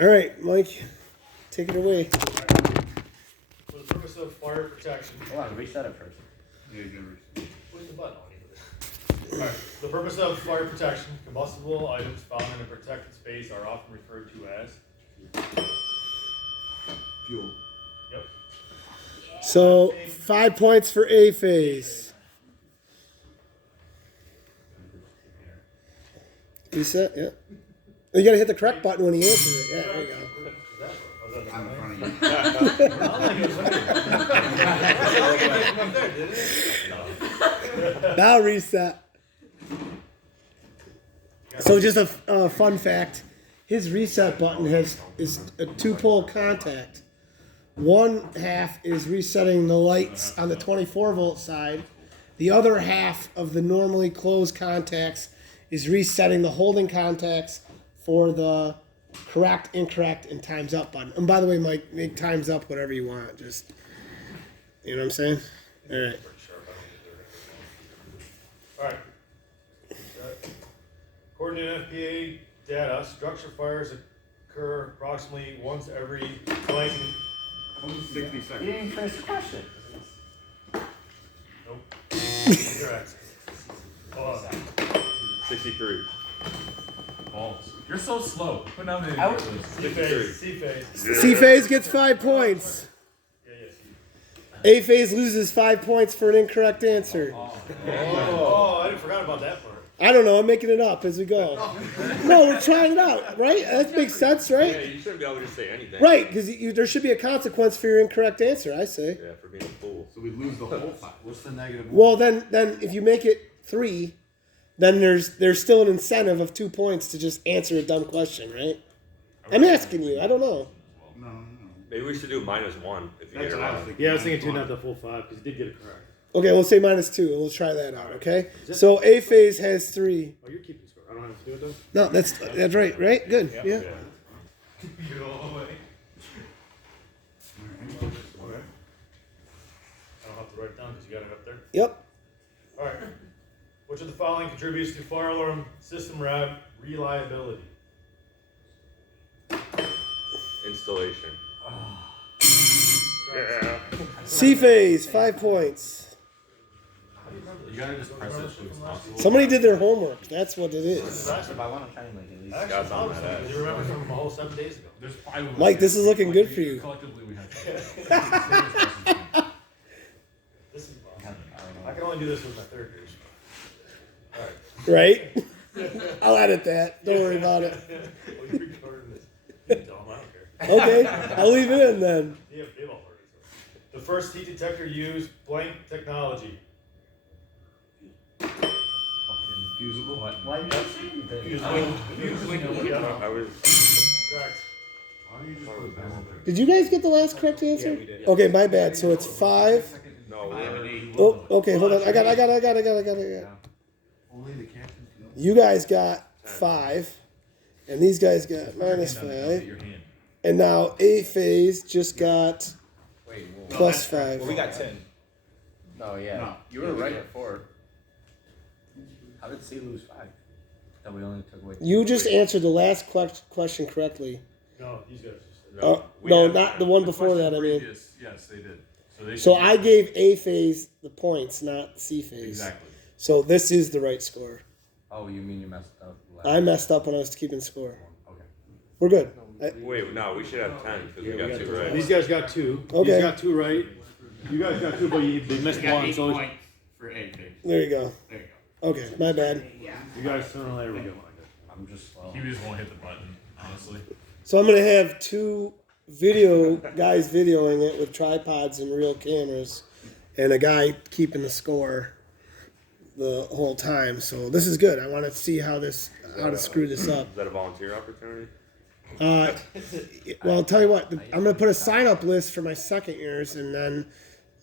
All right, Mike, take it away. For the purpose of fire protection. Hold on, reset it first. Yeah, you never. Push the button. Alright. The purpose of fire protection, combustible items found in a protected space are often referred to as Fuel. Yep. So 5 points for A phase. Reset, yeah. You gotta hit the correct button when he answers it. Yeah, there you go. I'm in front of you. Now reset. So just a fun fact, his reset button is a 2-pole contact. One half is resetting the lights on the 24-volt side. The other half of the normally closed contacts is resetting the holding contacts for the correct, incorrect, and time's up button. And by the way, Mike, make time's up whatever you want. Just, you know what I'm saying? All right. All right. According to NFPA data, structure fires occur approximately once every blank. 60 You didn't seconds. even finish the question. Nope. Correct. Hold on. 63. Balls. You're so slow. Put down the Out. C phase. C phase. C phase gets 5 points. Yeah, yes. A phase loses 5 points for an incorrect answer. Oh, I forgot about that part. I don't know. I'm making it up as we go. No, we're trying it out, right? That makes sense, Yeah, right? you shouldn't be able to just say anything. Right, because there should be a consequence for your incorrect answer, I say. Yeah, for being a fool. So we lose the whole 5. What's the negative? Well, then if you make it 3, then there's still an incentive of 2 points to just answer a dumb question, right? I'm asking you. I don't know. No. Maybe we should do -1 if you get That's it what I was wrong. thinking. Yeah, I was thinking 2, not the full 5, because you did get it correct. Okay, we'll say -2, and we'll try that out, okay? So A phase has 3. Oh, you're keeping score. I don't have to do it though? No, that's right, right? Good, yeah. You all the way. Okay. I don't have to write it down because you got it up there. Yep. All right. Which of the following contributes to fire alarm system reliability? Installation. Yeah. C phase, 5 points. You gotta just press it so it's possible. Somebody did their homework. That's what it is. If I want to try and like at least. Actually, God's on I was my thinking, ass. you remember from the whole 7 days ago. There's 5 of us. Mike, this is looking good for Collectively, you. Collectively, we have This is I can only do this with my third years. All right. Right? I'll edit that. Don't worry about it. Well, you're recording this. You can tell them, I don't care. Okay, I'll leave it in then. They've all heard it. So. The first heat detector used blank technology. Fusible. What? Why are you saying that? I was. Correct. Why do you just put that on there? Did you guys get the last correct answer? Okay, my bad. So it's 5. No, we're. Oh, okay, hold on. I got it. Only the captain can know. You guys got 5, and these guys got -5. Your hand. And now A phase just got Wait, whoa. plus 5. Well, we got 10. No, yeah. No. You were right at 4. How did C lose 5? That we only took away. You just answered the last question correctly. No, these guys just said. Oh, no, not the one before that, I mean. Previous, yes, they did. They So should- I gave A phase the points, not C phase. Exactly. So this is the right score. Oh, you mean you messed up? I messed up when I was keeping score. Okay. We're good. Wait, no, we should have 10 because we got 2 right. These guys got 2. Okay. These got 2 right. You guys got 2, but they missed 1. So For A phase. There you go. There you Okay, my bad. you guys turn on. There we go. I'm just slow. He just won't hit the button, honestly. So I'm gonna have 2 video guys videoing it with tripods and real cameras, and a guy keeping the score the whole time. So this is good. I want to see how to screw this up. Is that a volunteer opportunity? Well, I'll tell you what. I'm gonna put a sign up list for my second years, and then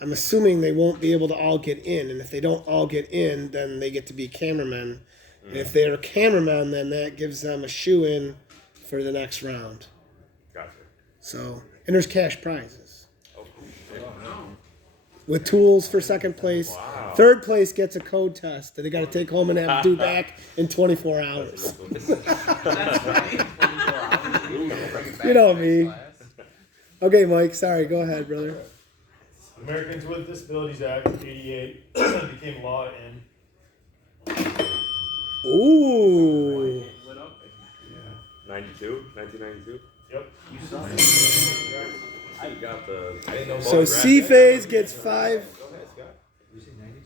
I'm assuming they won't be able to all get in. And if they don't all get in, then they get to be cameramen. And if they're cameramen, then that gives them a shoe-in for the next round. Gotcha. So, and there's cash prizes. Oh, cool. with tools for second place. Wow. Third place gets a code test that they got to take home and have due back in 24 hours. That's right. 24 hours. Bring it back You know to me. class. Okay, Mike. Sorry. Go ahead, brother. Americans with Disabilities Act '88 became law in. Ooh. 1992. Yep. I got the. So C phase gets 5.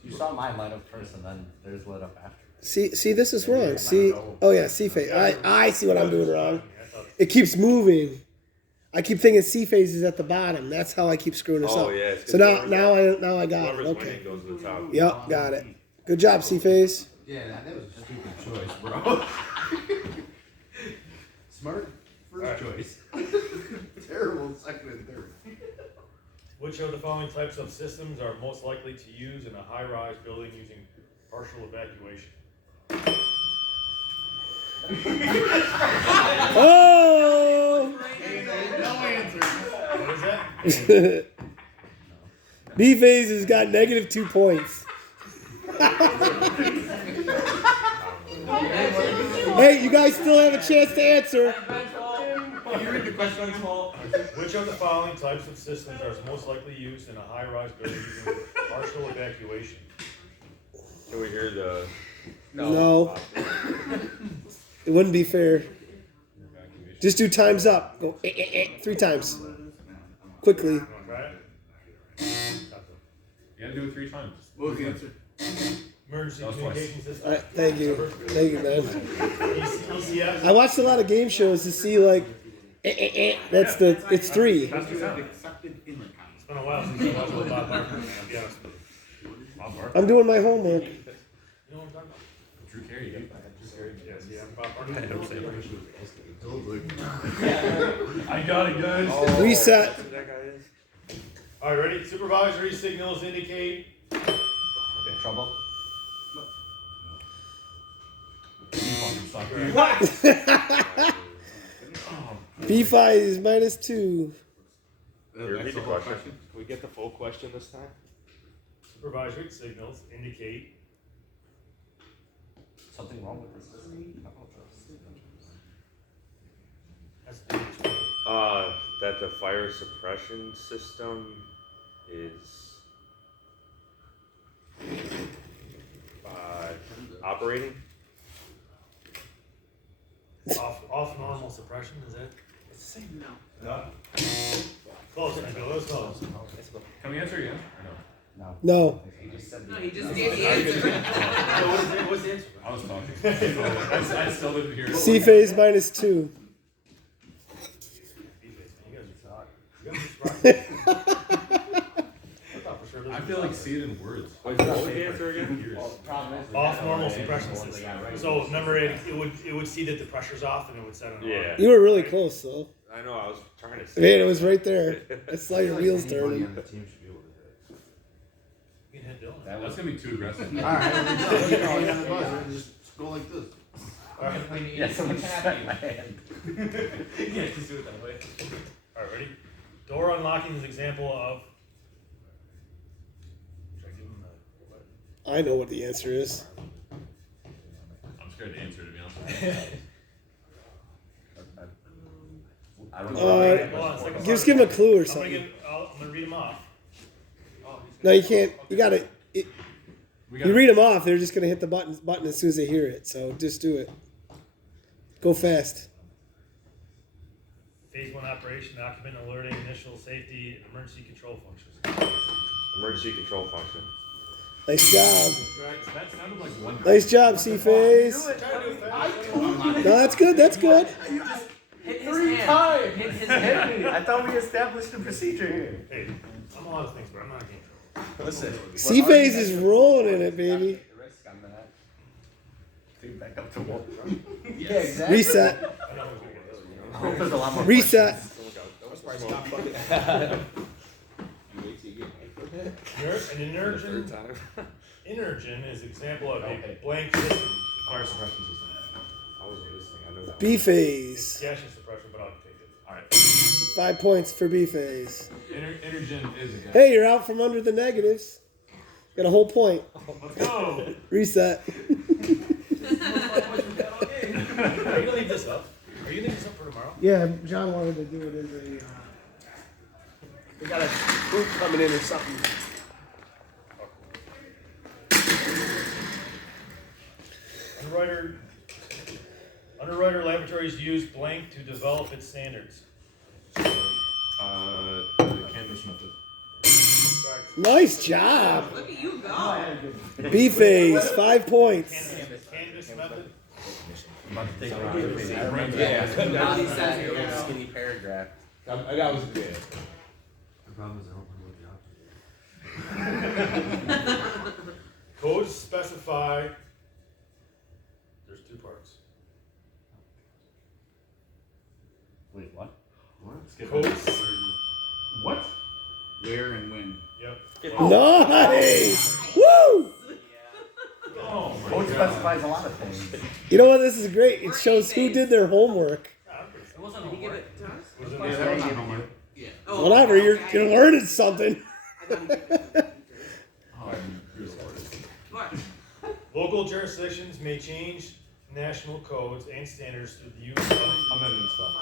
You saw mine light up first, and then theirs lit up after. See, this is wrong. See, oh yeah, C phase. I see what I'm doing wrong. It keeps moving. I keep thinking C phase is at the bottom. That's how I keep screwing this Oh, up. yeah, it's 'cause So now whoever's I got it. Whoever's Okay. winning goes to the top. Yep, got it. Good job, C phase. Yeah, that was a stupid choice, bro. Smart first choice. Terrible second and third. Which of the following types of systems are most likely to use in a high-rise building using partial evacuation? Oh! No answer. What is that? B phase has got negative 2 points. Hey, you guys still have a chance to answer. Can you read the question on Paul? Which of the following types of systems are most likely used in a high-rise building using partial evacuation? Can we hear the? No. It wouldn't be fair. Just do times up. Go 3 times. Quickly. You want to try it? You gotta do it 3 times. What was the answer? Emergency That was communication system. Thank you. Thank you, man. ECS. I watched a lot of game shows to see like it's 3. That's the sound. Accepted in the comments. It's been a while since I watched a Bob Barker, man. I'll be honest with you. Bob Barker. I'm doing my homework. You know what I'm talking about? Drew Carey. Drew Carey. Yes, yeah, Bob Barker. I got it, guys. Oh, Reset. that's who that guy is? All right, ready? Supervisory signals indicate. Trouble? B phase is minus 2. Repeat the question. Can we get the full question this time? Supervisory signals indicate. Something wrong with this system? That's the biggest one. That the fire suppression system is operating. Off normal suppression, is it? It's the same now. No. Close, Nico. That was close. Can we answer again? Or no? No. He just said No, he just gave the answer. What's the answer? I was talking. I still didn't hear it. C phase minus 2. I feel like see it in words. Wait, what was the answer again? Off normal suppression system. So remember, it would see that the pressure's off and it would set an alarm. Yeah. You were really close though. I know. I was trying to say. Man, it was right there. I saw your wheels turning. on the team should be able to do it. You can hit Dylan. That's gonna be too aggressive. Alright, on the buzzer, just go like this. Yeah, someone smacked my hand. Yeah, just do it that way. All right, ready? Door unlocking is an example of. Should I give him the- I know what the answer is. I'm scared to answer, to be honest with you. I don't know. Hold on, second Just part. give him a clue or I'm gonna, something. I'm gonna read them off. No, you can't. You gotta. We You read them off. They're just gonna hit the button as soon as they hear it. So just do it. Go fast. Phase 1 operation, occupant alerting, initial safety, and emergency control functions. Emergency control function. Nice job. Right, that sounded like one. Nice job, C phase. No, that's good. That's good. Hit his hand. Hit his hand. I thought we established a procedure here. Hey, I'm a lot of things, but I'm not a game show. Listen. C phase is rolling in it, baby. The risk on that. Dude, back up to 1. Yeah, exactly. Reset. I know who's gonna get this one. I hope there's a lot more. Reset. An energen. Energen is an example of a blank system. Fire suppression system. I wasn't listening. I know that. B phase. Gaseous suppression, but I'll take it. Alright. 5 points for B phase. Intergen is a guy. Hey, you're out from under the negatives. Got a whole point. Let's go. Reset. Are you gonna leave this up? Are you gonna leave this up for tomorrow? Yeah, John wanted to do it in the. We got a group coming in or something. Underwriter Laboratories use blank to develop its standards. Canvas method. Nice job. Look at you go. B-phase, 5 points. Canvas method. Yeah, now he says a little skinny paragraph. That was good. The problem is I don't know what the opposite. Codes specify. There's 2 parts. Wait, what? Codes. What? Where and when? Yep. Nice. Woo! Oh my Code god. specifies a lot of things. You know what? This is great. It shows who did their homework. It wasn't Did he give it to us? Was it Yeah, that was not homework. Yeah. Oh, Whatever, okay. you're learning something. I thought he gave it to the teachers. What? Local jurisdictions may change national codes and standards through the use of Amendment stuff.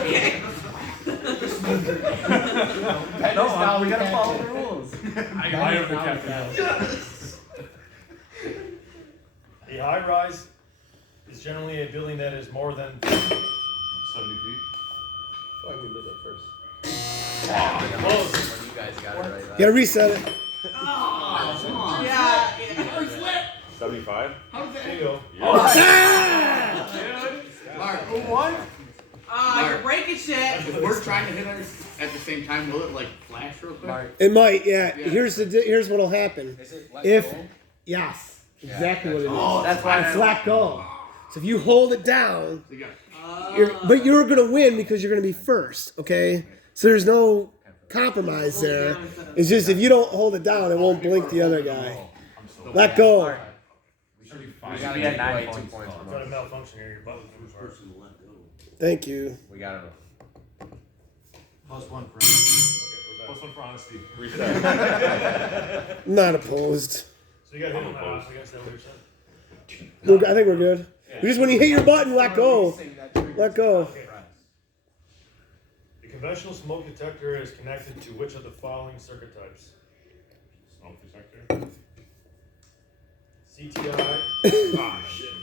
Okay. No, now we gotta follow the rules. I am the captain. A high rise is generally a building that is more than 70 feet. Why we live up first? close. When you guys got it right. You gotta reset it. Oh, come on. Yeah. 75? There you go. Ah! Mark, who won? You're breaking shit. If we're trying to hit ours at the same time, will it like flash real quick? Mark, It might, yeah. Yeah. Here's what'll happen. is it let If- go? Yes, exactly what it is. Oh, That's why It's let go. So if you hold it down, So you got but you're gonna win because you're gonna be first. Okay, so there's no compromise there. It's just if you don't hold it down, it won't blink the other guy. Let go. We gotta be at take 9 away 2 points. points from Got a us. malfunction here. Your button moves hard. Thank you. We gotta. +1 for Okay, we're back. Plus 1 for honesty. Reset. I'm not opposed. So you got hit on the house. I guess that what you're saying. I think we're good. Just when you hit your button, let go. Let go. Okay. The conventional smoke detector is connected to which of the following circuit types? Smoke detector. CTI. Ah, shit.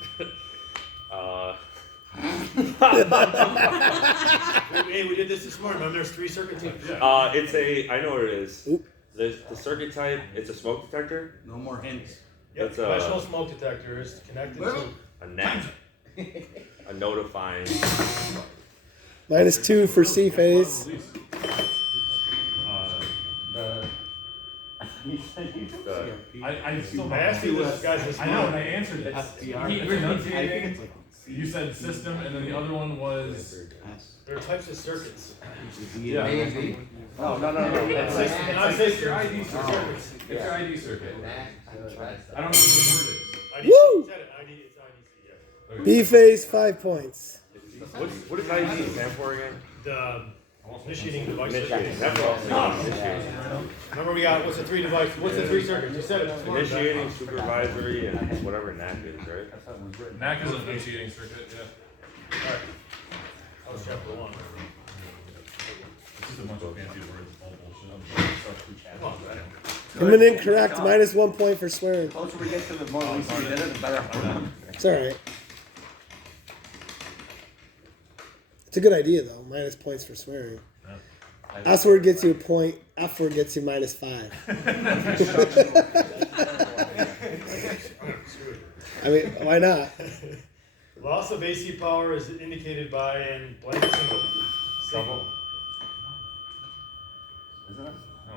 Hey, we did this morning. Remember, there's 3 circuit types. It's a, I know what it is. Oop. The circuit type, it's a smoke detector. no more hints. Yep. That's, Conventional smoke detector is connected to. A NAT. A notifying. -2 for C phase. Release. I still I asked you this, guys, this I know, and I morning. answered it. SPR. He I think it's enunciated. like You said system, and then the other one was. There are types of circuits. Yeah. Maybe. No. It's like, It's your ID circuit. It's your ID circuit. I don't know what the word is. IDC. Woo! You said it. It's IDC, yeah. B phase, 5 points. What does ID stand for again? The initiating device. Initiating. That's what I'm saying. Initiating. Remember, we got what's the 3 device? What's the 3 circuits? You said it. Initiating, supervisory, and whatever NAC is, right? NAC is an initiating circuit, yeah. Alright. That was chapter 1. It's just a bunch of fancy words, all bullshit. Come on, man. Coming in correct, -1 point for swearing. The closer we get to the more we see it, the better. It's alright. It's a good idea though, minus points for swearing. S word gets you a point, F word gets you -5. I mean, why not? Loss of AC power is indicated by an blank symbol. Double. Isn't it? No.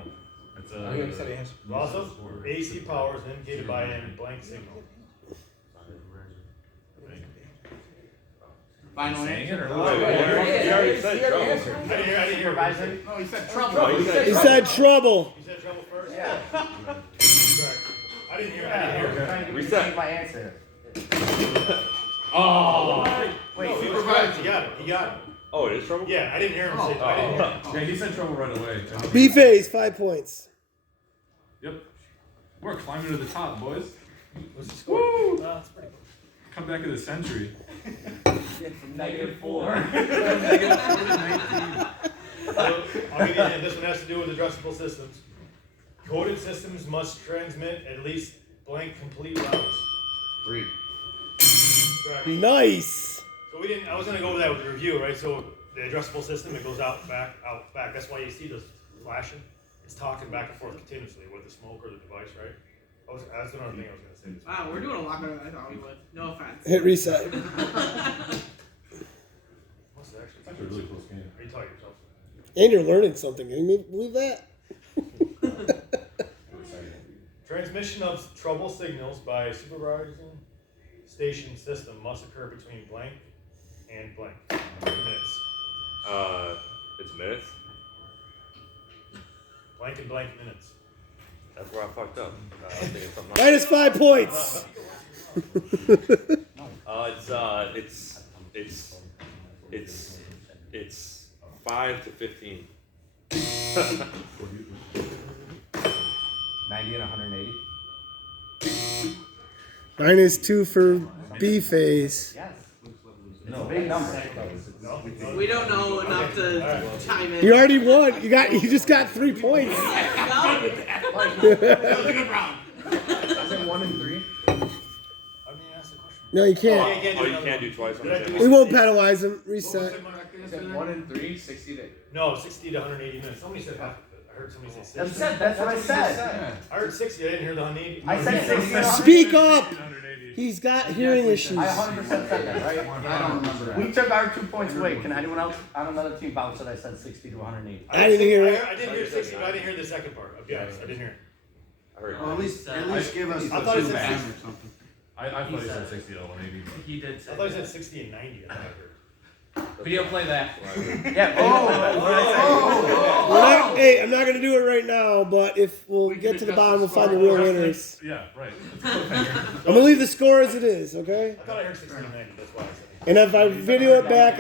It's Oh, you said answer. Loss of AC power is indicated by an blank signal. final saying answer. it or Oh, not? yeah. You already said trouble. I didn't hear it. No, he said trouble. No, you said He said trouble. You said trouble first? Yeah. Correct. I didn't hear it. Reset. My answer. Oh! Wait, No, he provided. He got it. He got it. Oh, it is trouble? Yeah, I didn't hear him say. I didn't hear him. Yeah, he said trouble right away. B phase, 5 points. Yep. We're climbing to the top, boys. What's the score? Woo! That's pretty cool. Come back of the century. From -4. I'll give you a hint. This one has to do with addressable systems. Coded systems must transmit at least blank complete rounds. 3. Correct. Nice. So we didn't. I was gonna go over that with the review, right? So the addressable system, it goes out, back. That's why you see this flashing. It's talking back and forth continuously with the smoke or the device, right? That's another thing I was gonna say. Wow, we're doing a lot better than I thought we would. No offense. Hit reset. What's it It's actually? actually a really close game. Are you talking yourself? And you're learning something. Can you believe that? Transmission of trouble signals by supervising station system must occur between blank and blank minutes. It's minutes. Blank and blank minutes. That's where I fucked up. I was thinking something Minus else. 5 points. It's 5 to 15. 90 and 180. Minus 2 for B phase. Yes. It's a big number. We don't know enough to chime in. You already won. You just got 3 points. Is it 1 and 3? How many ask the question? No, you Oh, can't. you can't do twice on Did I the do same We one. won't penalize him. Reset. Is it 1 and 3? 60 to. No, 60 to 180 minutes. Somebody said half of it. I heard somebody say 60. That's what I said. I heard 60. I didn't hear the 180. I said 60 and Speak up. 180. He's got hearing issues. I 100% said that, right? I don't remember that. We took our 2 points away. Can anyone else on another team bounce that I said 60 to 180? I didn't hear it. I didn't hear 60, but I didn't hear the second part. I'll be honest. I didn't hear it. I heard Well, at least give us I the thought it 2 said back 60. or something. I thought he said 60 to 180. He did I say thought he said that. 60 and 90. I thought I heard. Video play that. Yeah. Hey, I'm not gonna do it right now, but if we'll get to the bottom, we'll find the real winners. Yeah, right. It's a cliffhanger. I'm gonna leave the score as it is, okay? I thought I heard 60 and 90. That's why I said it. And if I video it back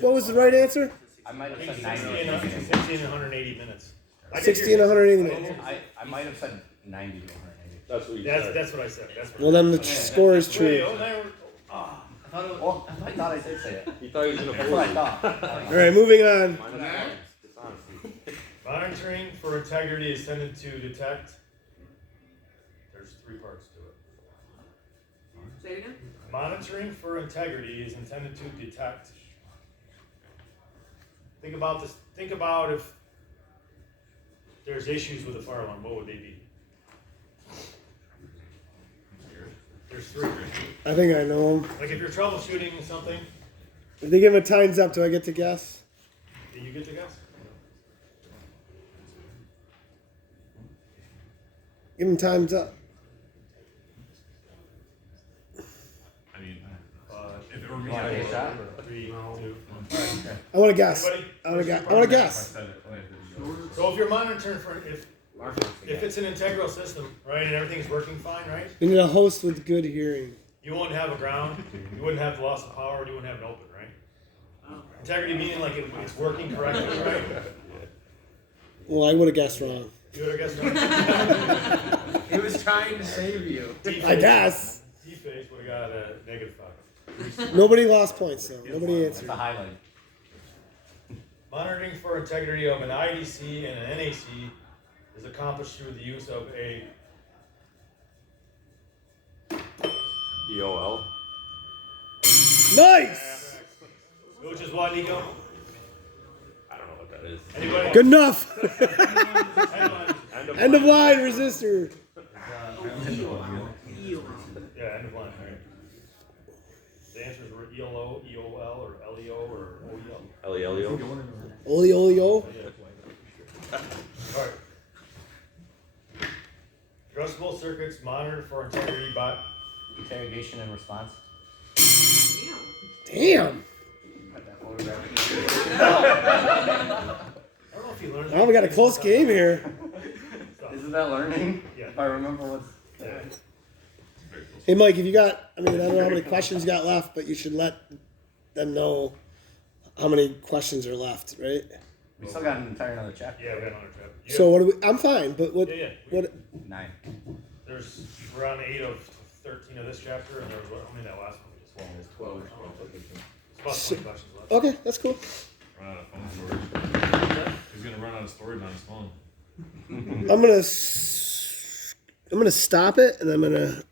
what was the right answer? I might have said 60 90. and 180 minutes. I did 60 hear and 180 minutes. I might have said 90 to 180. That's what you said. That's what I said. That's what Well, then the score is Wait, true. oh, there. I thought it was. Well, I thought I did say it. He thought he was gonna That's fool what I you. thought. All right, moving on. Dishonesty. Monitoring for integrity is tended to detect. There's 3 parts to it. Say it again. Monitoring for integrity is intended to detect. Think about this. Think about if there's issues with the fire alarm. What would they be? There's 3. I think I know him. Like if you're troubleshooting something, If they give him a time's up, do I get to guess? do you get to guess? Give him time's up. I mean, If if it were me, Want I to take a would. shot? 3, 2. I want to guess. Everybody? I want to guess. I want to I guess. said it. So if you're monitoring for if it's an integral system, right, and everything's working fine, right? We need a host with good hearing. You wouldn't have a ground, you wouldn't have loss of power, you wouldn't have an open, right? Integrity meaning like it's working correctly, right? Well, I would have guessed wrong. You would have guessed right. He was trying to save you. I guess. D-phase would have got a -5. Nobody lost points though. Nobody It's answered. a highlight. Monitoring for integrity of an IDC and an NAC is accomplished through the use of a EOL. Nice. which is what, Nico? I don't know what that is. Anybody? Good enough. Headlines. End of line resistor. Yeah, end of line, right? The answers were ELO, EOL, or LEO, or OEL. Elio. Oli oli o. Alright. Addressable circuits monitored for integrity by. Interrogation and response. Damn. Got that photograph. I don't know if you learned. Now we got a close game here. Isn't that learning? Yeah. If I remember what's. Yeah. Hey Mike, if you got, I don't know how many questions you got left, but you should let them know how many questions are left, right? We still got an entire another chapter. Yeah, we got another trip. You So what do we? I'm fine, but what? Yeah, yeah. What? 9. We're on 8 of 13 of this chapter, and there was how many that last one we just won? It's 12. It's about 20 questions left. Okay, that's cool. Run out of phone storage. He's gonna run out of storage on his phone. I'm gonna stop it, and I'm gonna